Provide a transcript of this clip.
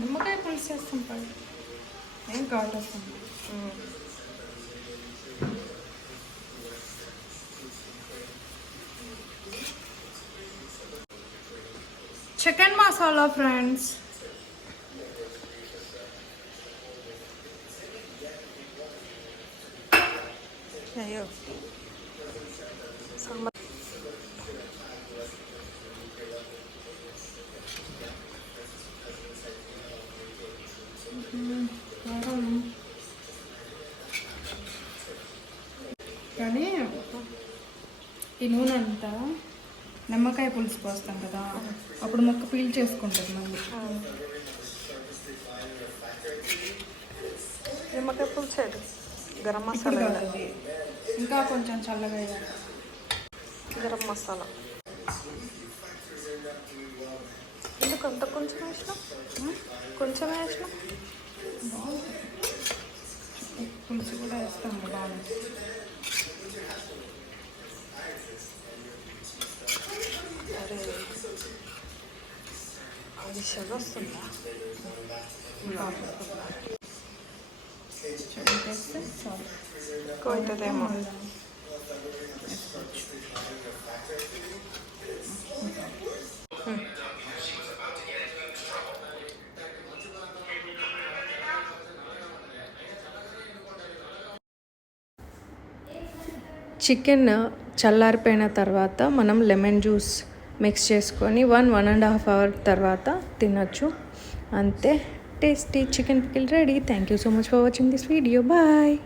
నిమ్మకాయ పులుసు చేస్తాం పడి ఏం ఘాట్ వస్తుంది. చికెన్ మసాలా ఫ్రెండ్స్. అయ్యో కానీ ఈ నూనె అంతా నిమ్మకాయ పులుసు పోస్తాం కదా, అప్పుడు మొక్క పీల్ చేసుకుంటుంది మళ్ళీ. నిమ్మకాయ పులుసు గరం ఇప్పుడు మసాలా కాదు, ఇంకా కొంచెం చల్లగా అయ్యాక గరం మసాలా ఎందుకు అంత కొంచెం వేసినాం? కొంచెం వేసినాం. పులుసు కూడా వేస్తాం బాగుంటుంది. అరే అది షుగర్ వస్తుందా? వేస్తే చాలు. ఎక్కువ అవుతుందేమో. చికెన్ చల్లారిపోయిన తర్వాత మనం లెమన్ జ్యూస్ మిక్స్ చేసుకొని 1.5 అవర్ తర్వాత తినచ్చు. అంతే, tasty chicken pickle ready. Thank you so much for watching this video. Bye.